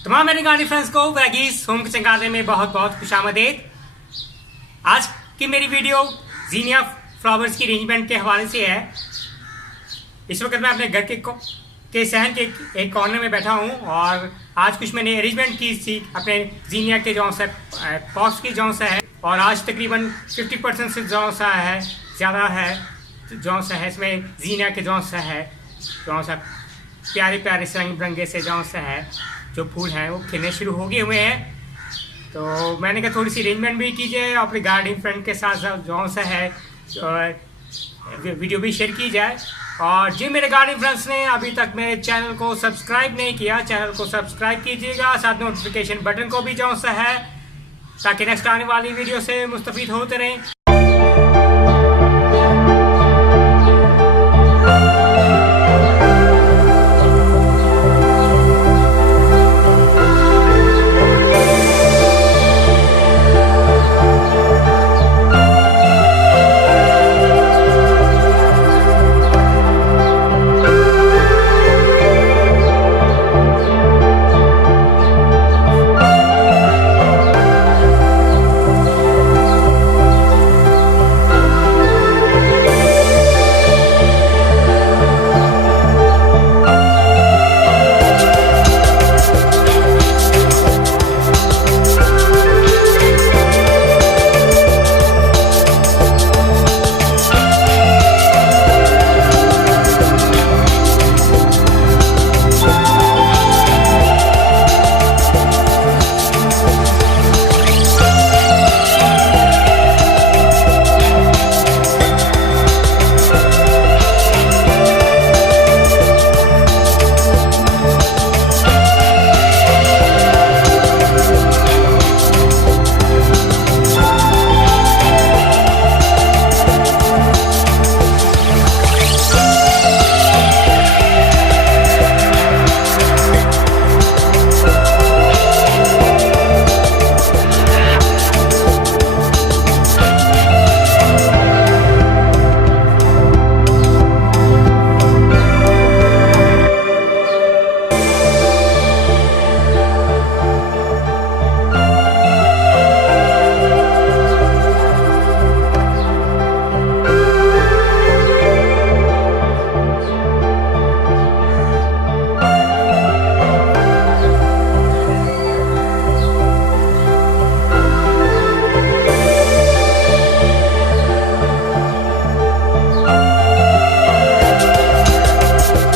तमाम मेरे गाड़ी फ्रेंड्स को वैगीज होम किचन गार्डन में बहुत बहुत खुशामदीद। आज की मेरी वीडियो जीनिया फ्लावर्स की अरेंजमेंट के हवाले से है। इस वक्त मैं अपने घर के सहन के एक कॉर्नर में बैठा हूँ और आज कुछ मैंने अरेंजमेंट की थी अपने जीनिया के जो सा पॉट्स की जो सा है, और आज तकरीबन 50% से जो सा है ज़्यादा है जो सा है इसमें जीनिया के जो सा प्यारे प्यारे से रंग बिरंगे से जो सा है जो फूल हैं वो खिलने शुरू हो गए हुए हैं। तो मैंने कहा थोड़ी सी अरेंजमेंट भी कीजिए, अपने गार्डनिंग फ्रेंड के साथ जो सा है वीडियो भी शेयर की जाए। और जिन मेरे गार्डनिंग फ्रेंड्स ने अभी तक मेरे चैनल को सब्सक्राइब नहीं किया, चैनल को सब्सक्राइब कीजिएगा, साथ नोटिफिकेशन बटन को भी जो सा है ताकि नेक्स्ट आने वाली वीडियो से मुस्तफीद होते रहें।